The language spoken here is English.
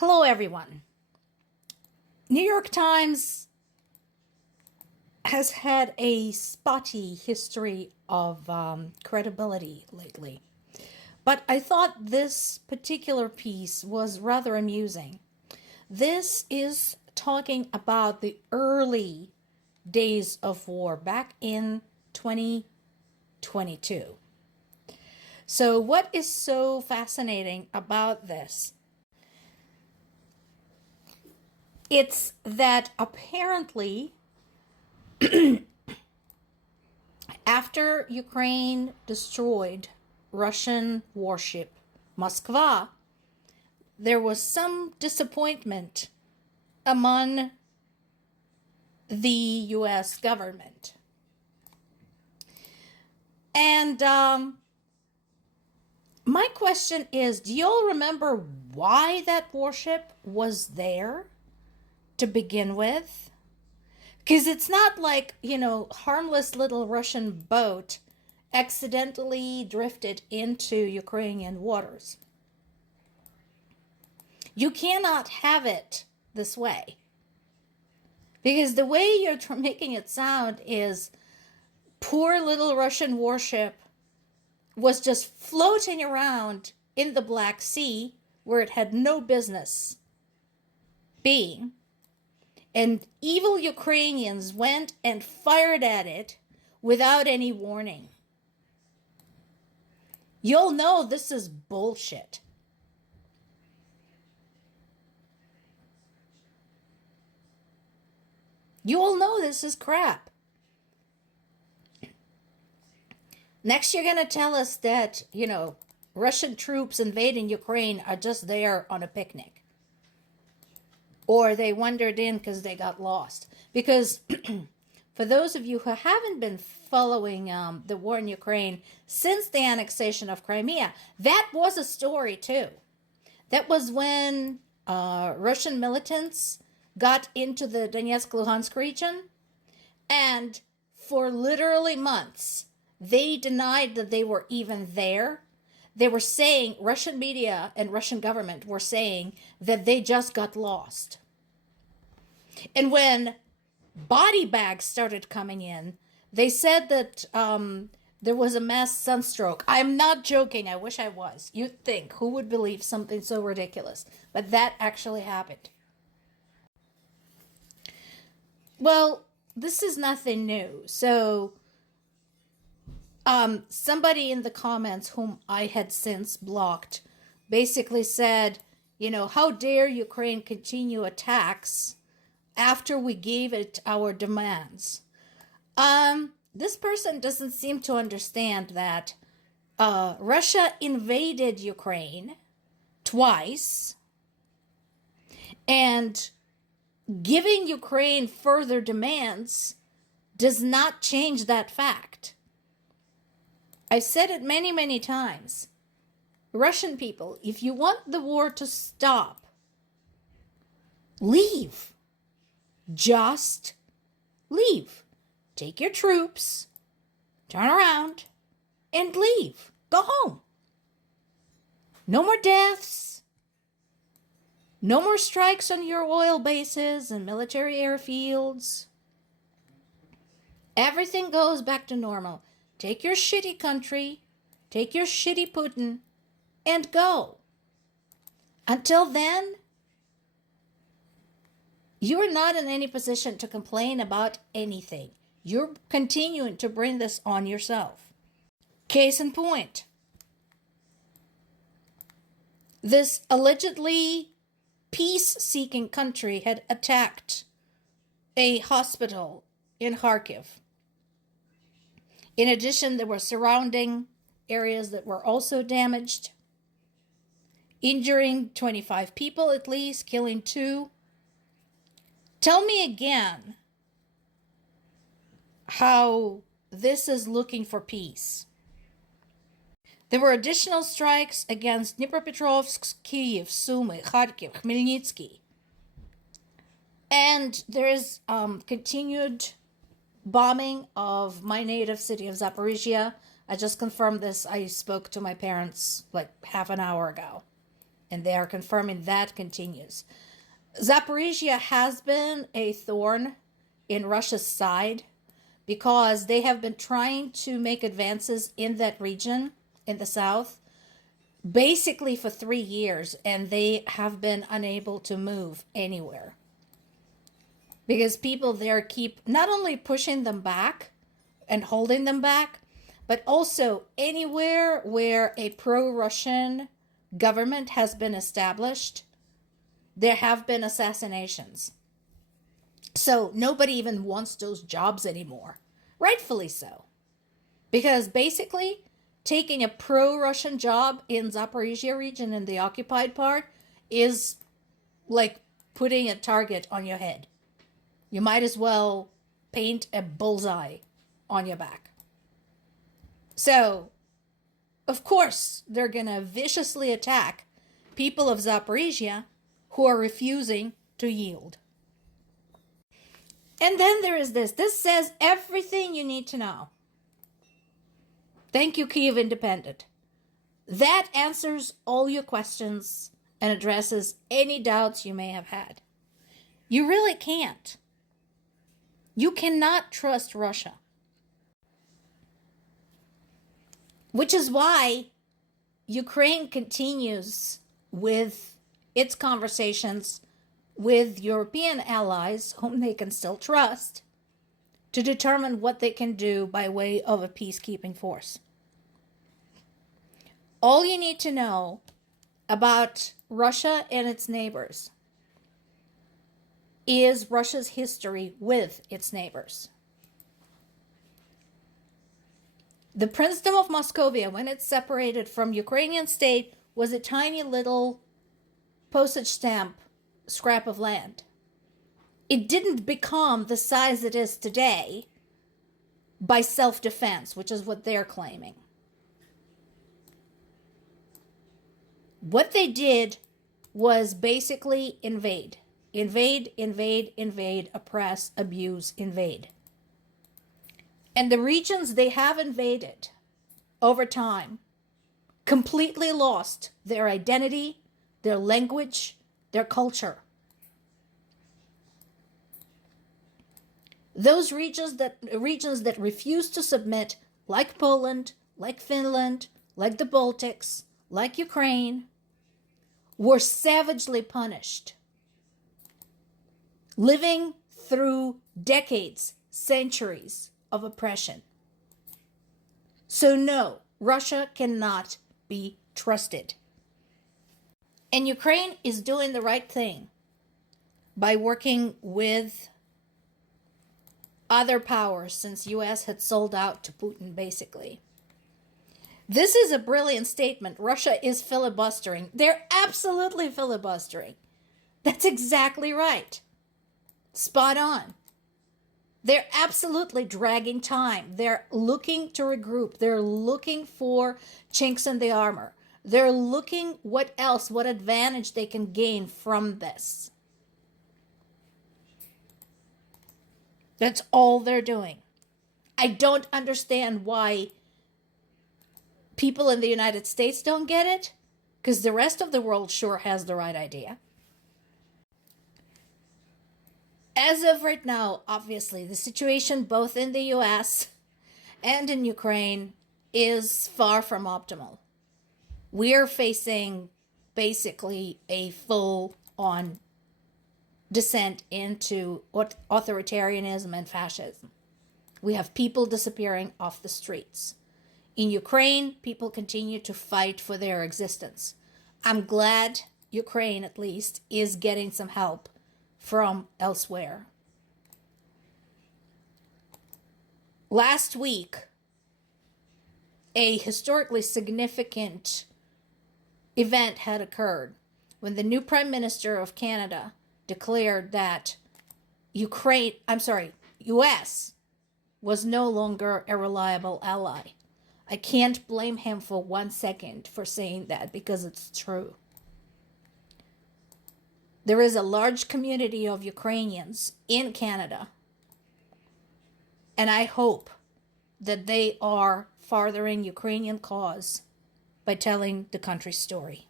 Hello, everyone. New York Times has had a spotty history of credibility lately. But I thought this particular piece was rather amusing. This is talking about the early days of war back in 2022. So, what is so fascinating about this? It's that apparently, after Ukraine destroyed Russian warship Moskva, there was some disappointment among the US government. And my question is, do y'all remember why that warship was there to begin with? Because it's not like, harmless little Russian boat accidentally drifted into Ukrainian waters. You cannot have it this way. Because the way you're making it sound is poor little Russian warship was just floating around in the Black Sea where it had no business being. And evil Ukrainians went and fired at it without any warning. You'll know this is bullshit. You'll know this is crap. Next, you're going to tell us that, Russian troops invading Ukraine are just there on a picnic. Or they wandered in because they got lost. Because for those of you who haven't been following the war in Ukraine since the annexation of Crimea, that was a story too. That was when Russian militants got into the Donetsk-Luhansk region, and for literally months, they denied that they were even there. They were saying, Russian media and Russian government were saying that they just got lost. And when body bags started coming in, they said that there was a mass sunstroke. I'm not joking. I wish I was. You'd think, who would believe something so ridiculous? But that actually happened. Well, this is nothing new. So somebody in the comments whom I had since blocked basically said, how dare Ukraine continue attacks after we gave it our demands? This person doesn't seem to understand that Russia invaded Ukraine twice, and giving Ukraine further demands does not change that fact. I've said it many, many times. Russian people, if you want the war to stop, leave. Just leave. Take your troops, turn around, and leave. Go home. No more deaths. No more strikes on your oil bases and military airfields. Everything goes back to normal. Take your shitty country, take your shitty Putin, and go. Until then, you're not in any position to complain about anything. You're continuing to bring this on yourself. Case in point. This allegedly peace-seeking country had attacked a hospital in Kharkiv. In addition, there were surrounding areas that were also damaged, injuring 25 people at least, killing 2. Tell me again how this is looking for peace. There were additional strikes against Dnipropetrovsk, Kyiv, Sumy, Kharkiv, Khmelnytsky. And there is continued bombing of my native city of Zaporizhia. I just confirmed this. I spoke to my parents like half an hour ago. and they are confirming that continues. Zaporizhia has been a thorn in Russia's side because they have been trying to make advances in that region in the south basically for 3 years, and they have been unable to move anywhere because people there keep not only pushing them back and holding them back, but also anywhere where a pro-Russian government has been established, there have been assassinations. So nobody even wants those jobs anymore. Rightfully so. Because basically, taking a pro-Russian job in Zaporizhia region in the occupied part is like putting a target on your head. You might as well paint a bullseye on your back. So, of course, they're going to viciously attack people of Zaporizhia who are refusing to yield. And then there is this. This says everything you need to know. Thank you, Kyiv Independent. That answers all your questions and addresses any doubts you may have had. You really can't. You cannot trust Russia. Which is why Ukraine continues with its conversations with European allies, whom they can still trust, to determine what they can do by way of a peacekeeping force. All you need to know about Russia and its neighbors is Russia's history with its neighbors. The Princedom of Moscovia, when it separated from Ukrainian state, was a tiny little postage stamp scrap of land. It didn't become the size it is today by self-defense, which is what they're claiming. What they did was basically invade. Invade, invade, invade, oppress, abuse, invade. And the regions they have invaded over time completely lost their identity, their language, their culture. Those regions that refuse to submit, like Poland, like Finland, like the Baltics, like Ukraine, were savagely punished, living through decades, centuries of oppression. So no, Russia cannot be trusted. And Ukraine is doing the right thing by working with other powers, since US had sold out to Putin, basically. This is a brilliant statement. Russia is filibustering. They're absolutely filibustering. That's exactly right. Spot on. They're absolutely dragging time. They're looking to regroup. They're looking for chinks in the armor. They're looking what else, what advantage they can gain from this. That's all they're doing. I don't understand why people in the United States don't get it, because the rest of the world sure has the right idea. As of right now, obviously, the situation both in the US and in Ukraine is far from optimal. We're facing basically a full-on descent into authoritarianism and fascism. We have people disappearing off the streets. In Ukraine, people continue to fight for their existence. I'm glad Ukraine, at least, is getting some help from elsewhere. Last week, a historically significant event had occurred when the new Prime Minister of Canada declared that US was no longer a reliable ally. I can't blame him for 1 second for saying that, because it's true. There is a large community of Ukrainians in Canada, and I hope that they are furthering Ukrainian cause by telling the country's story.